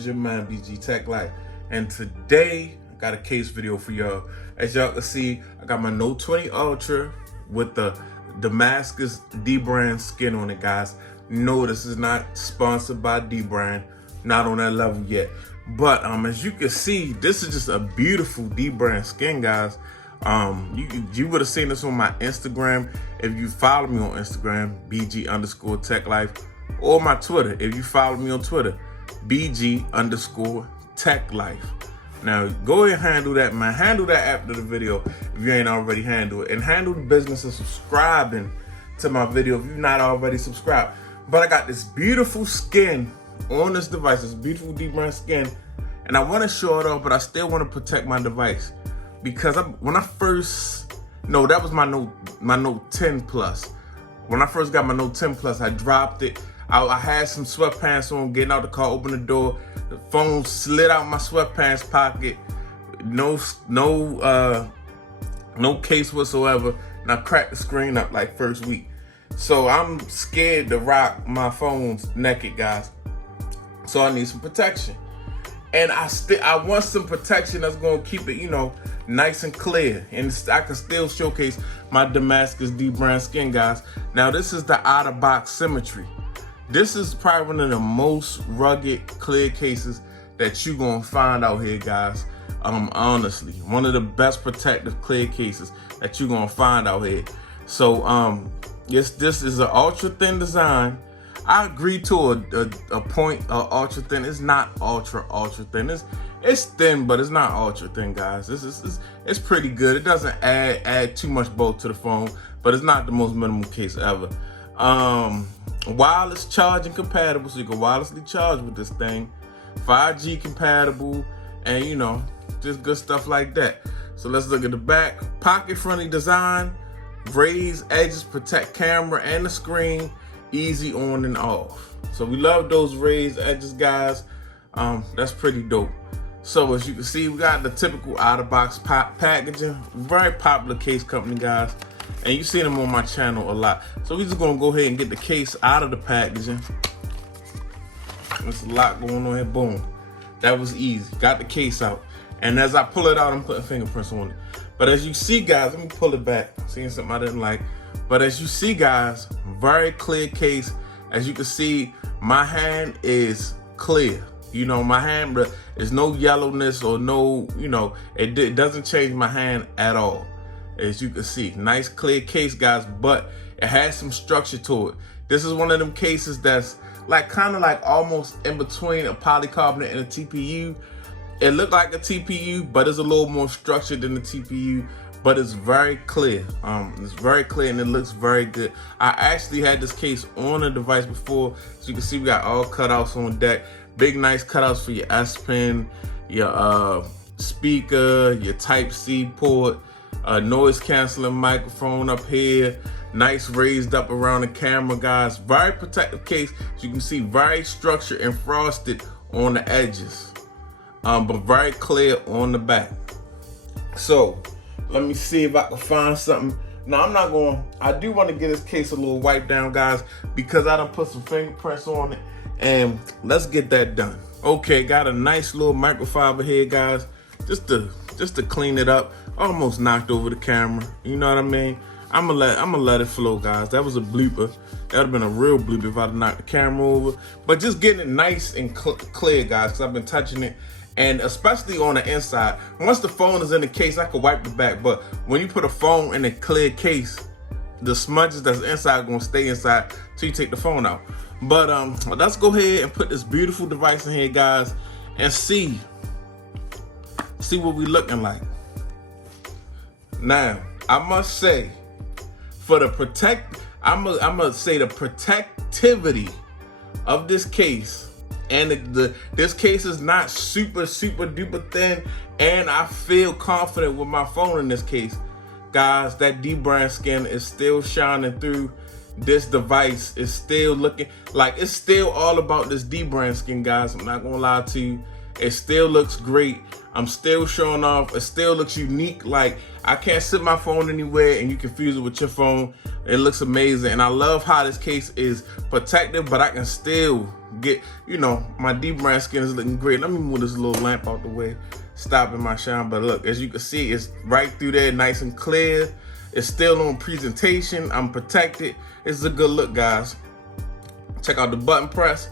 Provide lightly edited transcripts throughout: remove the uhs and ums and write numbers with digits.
It's your man BG Tech Life, and today I got a case video for y'all. As y'all can see, I got my Note 20 Ultra with the Damascus D-brand skin on it, guys. No, this is not sponsored by D-brand, not on that level yet. But as you can see, this is just a beautiful D-brand skin, guys. You would have seen this on my Instagram if you follow me on Instagram, BG_Tech Life, or my Twitter if you follow me on Twitter, BG_Tech Life. Now go ahead and handle that, man. Handle that after the video if you ain't already handled it, and handle the business of subscribing to my video if you're not already subscribed. But I got this beautiful skin on this device, this beautiful D-brand skin, and I want to show it off, but I still want to protect my device. Because when I first, no, that was my Note 10 Plus. When I first got my Note 10 Plus, I dropped it. I had some sweatpants on, getting out the car, opened the door. The phone slid out my sweatpants pocket. No case whatsoever. And I cracked the screen up like first week. So I'm scared to rock my phones naked, guys. So I need some protection. And I want some protection that's gonna keep it, nice and clear. And I can still showcase my Damascus D-brand skin, guys. Now this is the Otterbox Symmetry. This is probably one of the most rugged clear cases that you're gonna find out here, guys. Honestly, one of the best protective clear cases that you're gonna find out here. So yes, this is an ultra thin design. I agree to a point, ultra thin. It's not ultra thin. It's thin, but it's not ultra thin, guys. It's pretty good. It doesn't add too much bulk to the phone, but it's not the most minimal case ever. Wireless charging compatible, so you can wirelessly charge with this thing. 5G compatible, and just good stuff like that. So let's look at the back. Pocket friendly design, raised edges protect camera and the screen. Easy on and off. So we love those raised edges, guys. That's pretty dope. So as you can see, we got the typical Otterbox packaging. Very popular case company, guys. And you see them on my channel a lot. So we're just gonna go ahead and get the case out of the packaging. There's a lot going on here. Boom. That was easy. Got the case out. And as I pull it out, I'm putting fingerprints on it. But as you see, guys, let me pull it back. Seeing something I didn't like. But as you see, guys, very clear case. As you can see, my hand is clear. My hand, there's no yellowness or no, it doesn't change my hand at all. As you can see, nice clear case, guys, but it has some structure to it. This is one of them cases that's kind of like almost in between a polycarbonate and a TPU. It looked like a TPU, but it's a little more structured than the TPU. But it's very clear. It's very clear and it looks very good. I actually had this case on a device before, so you can see we got all cutouts on deck. Big nice cutouts for your S Pen, your speaker, your Type-C port, noise canceling microphone up here. Nice raised up around the camera, guys. Very protective case. As you can see, very structured and frosted on the edges, but very clear on the back. So let me see if I can find something. Now I do want to get this case a little wiped down, guys, because I done put some fingerprints on it, and let's get that done. Okay, got a nice little microfiber here, guys, just to clean it up. Almost knocked over the camera, you know what I mean? I'm gonna let it flow, guys. That was a blooper. That would have been a real blooper if I'd knocked the camera over. But just getting it nice and clear, guys, because I've been touching it. And especially on the inside, once the phone is in the case, I can wipe the back. But when you put a phone in a clear case, the smudges that's inside are gonna stay inside till you take the phone out. But let's go ahead and put this beautiful device in here, guys, and see what we looking like. Now, I must say, for the I'm gonna say the protectivity of this case. And this case is not super duper thin, and I feel confident with my phone in this case. Guys, that D-brand skin is still shining through. This device is still looking like it's still all about this D-brand skin, guys. I'm not gonna lie to you. It still looks great. I'm still showing off. It still looks unique. Like, I can't sit my phone anywhere and you confuse it with your phone. It looks amazing. And I love how this case is protective, but I can still get, you know, my D-brand skin is looking great. Let me move this little lamp out the way, stopping my shine. But look, as you can see, it's right through there, nice and clear. It's still on presentation. I'm protected. It's a good look, guys. Check out the button press.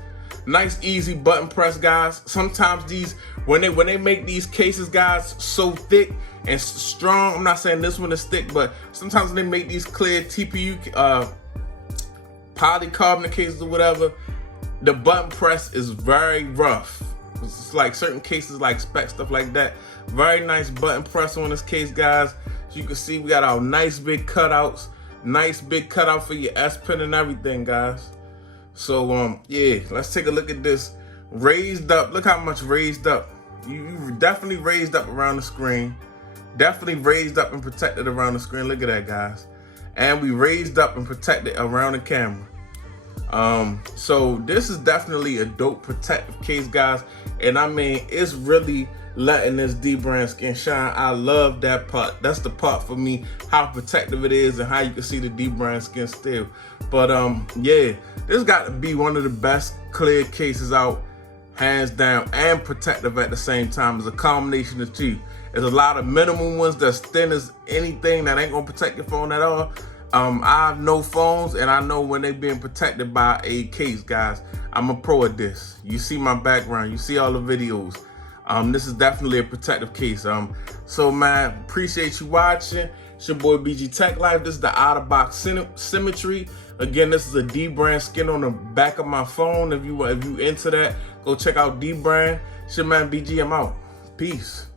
Nice, easy button press, guys. Sometimes these, when they make these cases, guys, so thick and strong, I'm not saying this one is thick, but sometimes they make these clear TPU polycarbonate cases or whatever, the button press is very rough. It's like certain cases like spec, stuff like that. Very nice button press on this case, guys. As you can see, we got our nice big cutouts. Nice big cutout for your S Pen and everything, guys. So, yeah, let's take a look at this. Raised up, look how much raised up. You definitely raised up around the screen. Definitely raised up and protected around the screen. Look at that, guys. And we raised up and protected around the camera. So this is definitely a dope protective case, guys. And I mean, it's really letting this D-brand skin shine. I love that part. That's the part for me, how protective it is and how you can see the D-brand skin still. But yeah, this got to be one of the best clear cases out, hands down, and protective at the same time. It's a combination of two. There's a lot of minimal ones that's thin as anything that ain't gonna protect your phone at all. I have no phones, and I know when they're being protected by a case, guys. I'm a pro at this. You see my background, you see all the videos. This is definitely a protective case. So man, appreciate you watching. It's your boy BG Tech Life. This is the Otterbox Symmetry. Again, this is a D-brand skin on the back of my phone. If you into that, go check out D-brand. It's your man BG. I'm out. Peace.